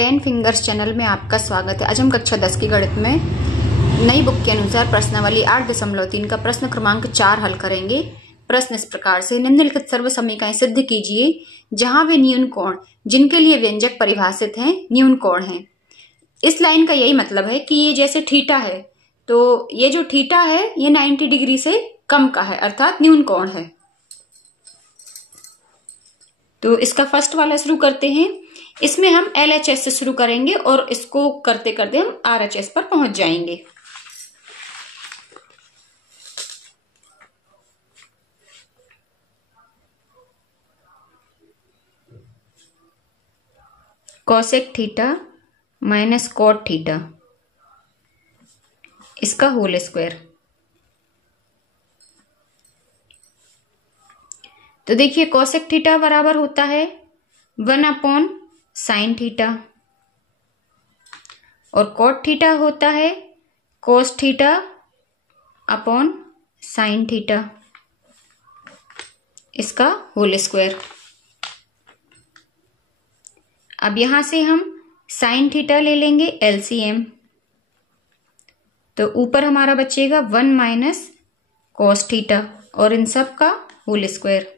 10 fingers channel में आपका स्वागत है। आज हम कक्षा 10 की गणित में नई बुक के अनुसार प्रश्नावली 8.3 का प्रश्न क्रमांक 4 हल करेंगे। प्रश्न इस प्रकार से, निम्नलिखित सर्व समीकरण सिद्ध कीजिए जहां वे न्यून कोण जिनके लिए व्यंजक परिभाषित हैं न्यून कोण हैं। इस लाइन का यही मतलब है कि ये जैसे थीटा है तो ये जो थीटा है ये 90 डिग्री से कम का है अर्थात न्यून कोण है। तो इसका फर्स्ट वाला शुरू करते हैं। इसमें हम LHS से शुरू करेंगे और इसको करते करते हम RHS पर पहुंच जाएंगे। Cosec theta minus cot theta इसका होल स्क्वायर। तो देखिए कोसेक थीटा बराबर होता है 1/sin थीटा और कॉट थीटा होता है cos theta upon sin theta इसका होल स्क्वायर। अब यहां से हम sin थीटा ले लेंगे LCM, तो ऊपर हमारा बचेगा 1 - cos थीटा और इन सब का होल स्क्वायर।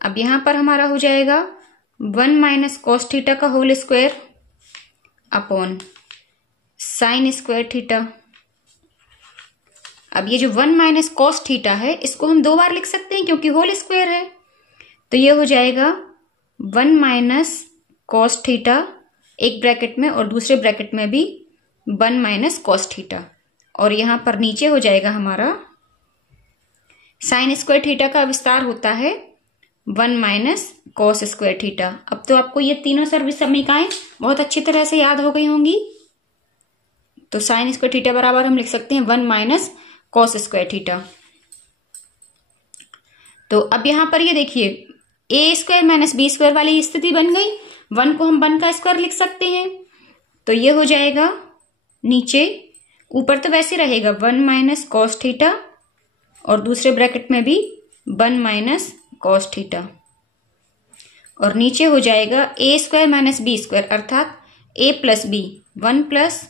अब यहां पर हमारा हो जाएगा 1 - cos थीटा का whole square upon sin square theta. अब ये जो 1 - cos थीटा है इसको हम 2 बार लिख सकते हैं क्योंकि होल स्क्वायर है, तो ये हो जाएगा 1 - cos थीटा एक ब्रैकेट में और दूसरे ब्रैकेट में भी 1 - cos थीटा और यहां पर नीचे हो जाएगा हमारा sin स्क्वायर थीटा का विस्तार होता है 1 - cos स्क्वायर थीटा। अब तो आपको ये तीनों सर्व समीकरणें बहुत अच्छी तरह से याद हो गई होंगी। तो sin स्क्वायर थीटा बराबर हम लिख सकते हैं 1 - cos स्क्वायर थीटा। तो अब यहां पर ये देखिए a square minus b square वाली स्थिति बन गई। 1 को हम 1 का स्क्वायर लिख सकते हैं, तो ये हो जाएगा नीचे, ऊपर तो वैसे रहेगा 1 - cos थीटा और दूसरे ब्रैकेट में भी 1 - cos थीटा और नीचे हो जाएगा a square minus b square अर्थात a plus b 1 +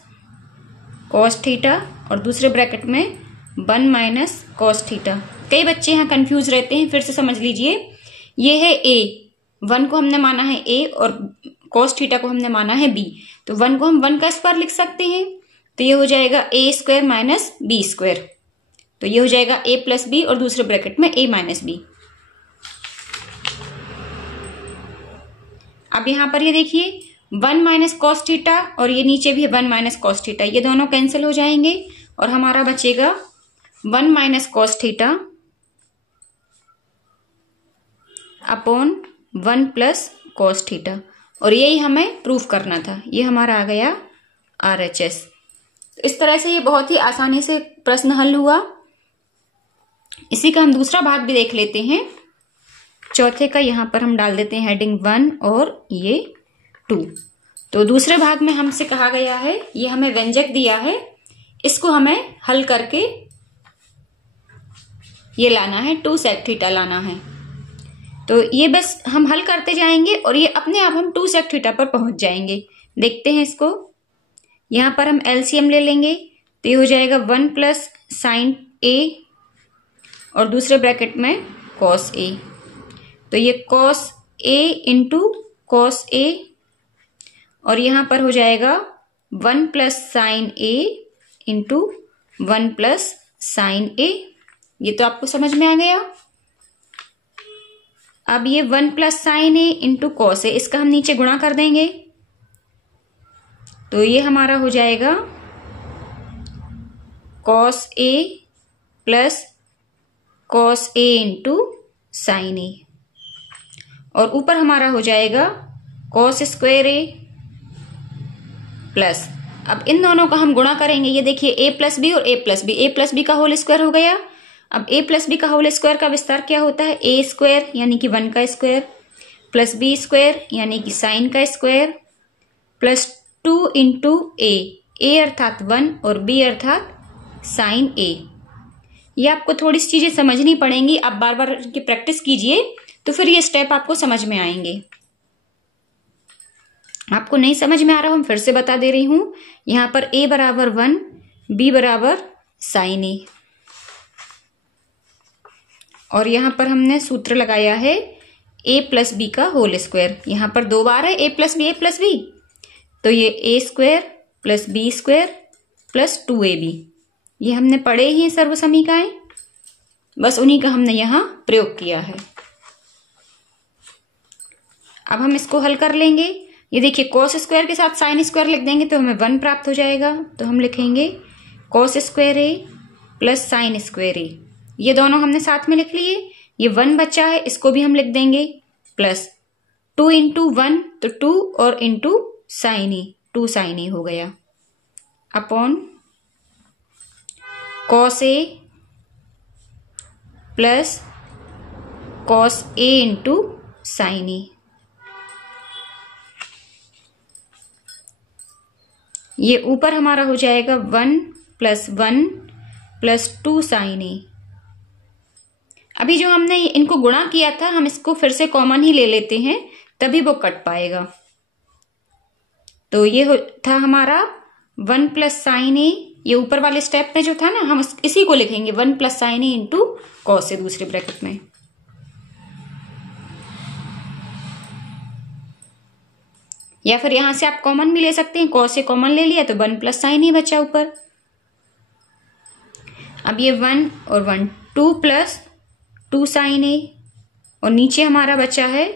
cos theta और दूसरे ब्रैकेट में 1 - cos थीटा। कई बच्चे यहाँ कंफ्यूज रहते हैं, फिर से समझ लीजिए। ये है a, 1 को हमने माना है a और cos थीटा को हमने माना है b, तो 1 को हम 1 का स्क्वायर लिख सकते हैं, तो ये हो जाएगा a square minus b square. तो ये हो जाएगा a प्लस b और दूसरे ब्रैकेट में a माइनस b। अब यहां पर ये देखिए 1 - cos थीटा और ये नीचे भी 1 - cos थीटा, ये दोनों कैंसिल हो जाएंगे और हमारा बचेगा 1 - cos theta upon 1 + cos theta और यही हमें प्रूफ करना था। ये हमारा आ गया RHS। इस तरह से ये बहुत ही आसानी से प्रश्न हल हुआ। इसी का हम दूसरा भाग भी देख लेते हैं। चौथे का यहां पर हम डाल देते हैं हेडिंग 1 और ये 2। तो दूसरे भाग में हमसे कहा गया है, ये हमें व्यंजक दिया है, इसको हमें हल करके ये लाना है 2 sec थीटा लाना है। तो ये बस हम हल करते जाएंगे और ये अपने आप हम 2 sec थीटा पर पहुंच जाएंगे। देखते हैं इसको। यहां पर हम LCM ले लेंगे, तो ये हो जाएगा 1 + sin A और दूसरे ब्रैकेट में cos A, तो ये cos A × cos A और यहां पर हो जाएगा 1 + sin A × 1 + sin A। ये तो आपको समझ में आ गया। अब ये 1 + sin A × cos A, इसका हम नीचे गुणा कर देंगे, तो ये हमारा हो जाएगा cos A + cos A × sin A और ऊपर हमारा हो जाएगा cos स्क्वायर A प्लस, अब इन दोनों का हम गुणा करेंगे। ये देखिए a + b और a + b का होल स्क्वायर हो गया। अब a + b का होल स्क्वायर का विस्तार क्या होता है, a स्क्वायर यानी कि 1 का स्क्वायर प्लस b स्क्वायर यानी कि sin का स्क्वायर प्लस 2 × a अर्थात 1 और b अर्थात sin A। ये आपको थोड़ी सी चीजें समझनी पड़ेंगी, आप बार बार इनकी प्रैक्टिस कीजिए तो फिर ये स्टेप आपको समझ में आएंगे। आपको नहीं समझ में आ रहा, हम फिर से बता दे रही हूं। यहां पर a बराबर 1, b बराबर साइन ए, और यहां पर हमने सूत्र लगाया है a प्लस बी का होल स्क्वायर। यहां पर 2 बार है a प्लस बी, तो ये a square plus B square plus 2ab, ये हमने पढ़े ही सर्व समीकरण, बस उन्हीं का हमने यहां प्रयोग किया है। अब हम इसको हल कर लेंगे। ये देखिए कॉस स्क्वायर के साथ साइन स्क्वायर लिख देंगे तो हमें 1 प्राप्त हो जाएगा। तो हम लिखेंगे कॉस स्क्वायर ए प्लस साइन स्क्वायर ए, ये दोनों हमने साथ में लिख लिए। ये 1 बचा है, इसको भी हम लिख देंगे प्लस 2 इंटू 1 तो 2 और इंटू साइन ए, 2 साइन ए हो गया, upon cos A plus cos A into sine ए। ये ऊपर हमारा हो जाएगा 1 प्लस 1 प्लस 2 साइन ए। अभी जो हमने इनको गुणा किया था, हम इसको फिर से कॉमन ही ले लेते हैं, तभी वो कट पाएगा। तो ये था हमारा 1 प्लस साइन ए, ये ऊपर वाले स्टेप में जो था ना, हम इसी को लिखेंगे 1 plus sign A into cos A दूसरे ब्रैकेट में। या फिर यहां से आप कॉमन भी ले सकते हैं, कॉस से कॉमन ले लिया तो 1 प्लस साइन ही बचा ऊपर। अब ये 1 और 1 2 प्लस 2 साइन ए, और नीचे हमारा बचा है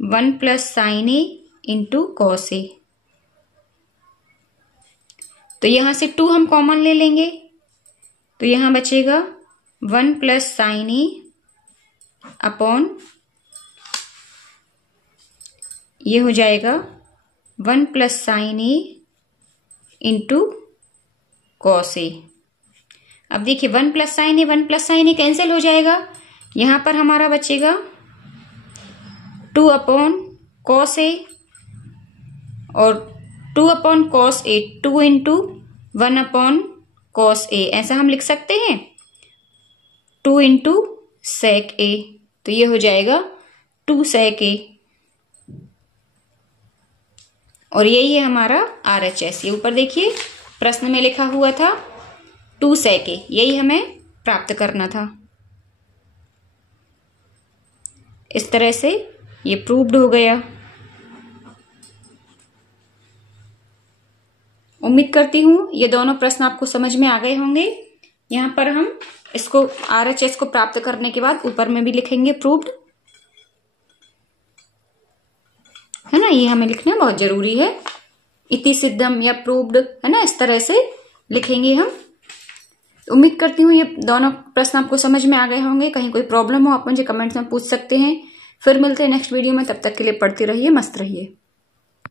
1 plus sign A into cos A. तो यहां से 2 हम कॉमन ले लेंगे, तो यहां बचेगा 1 प्लस साइन ए अपॉन, ये हो जाएगा 1 plus sign A into cos A. अब देखिए 1 प्लस साइन ए कैंसिल हो जाएगा, यहां पर हमारा बचेगा 2 अपॉन कॉस ए, और 2 upon cos A 2 into 1 upon cos A, ऐसा हम लिख सकते हैं 2 इंटू सेक ए, तो ये हो जाएगा 2 सेक ए, और यही है हमारा RHS। ये ऊपर देखिए प्रश्न में लिखा हुआ था 2 सेक ए, यही हमें प्राप्त करना था। इस तरह से ये प्रूव्ड हो गया। उम्मीद करती हूं ये दोनों प्रश्न आपको समझ में आ गए होंगे। यहां पर हम इसको RHS को प्राप्त करने के बाद ऊपर में भी लिखेंगे प्रूव्ड, है ना, ये हमें लिखना बहुत जरूरी है। इति सिद्धम या प्रूव्ड, है ना, इस तरह से लिखेंगे हम। उम्मीद करती हूँ ये दोनों प्रश्न आपको समझ में आ गए होंगे। कहीं कोई प्रॉब्लम हो आप मुझे कमेंट्स में पूछ सकते हैं। फिर मिलते हैं नेक्स्ट वीडियो में, तब तक के लिए पढ़ते रहिए, मस्त रहिए।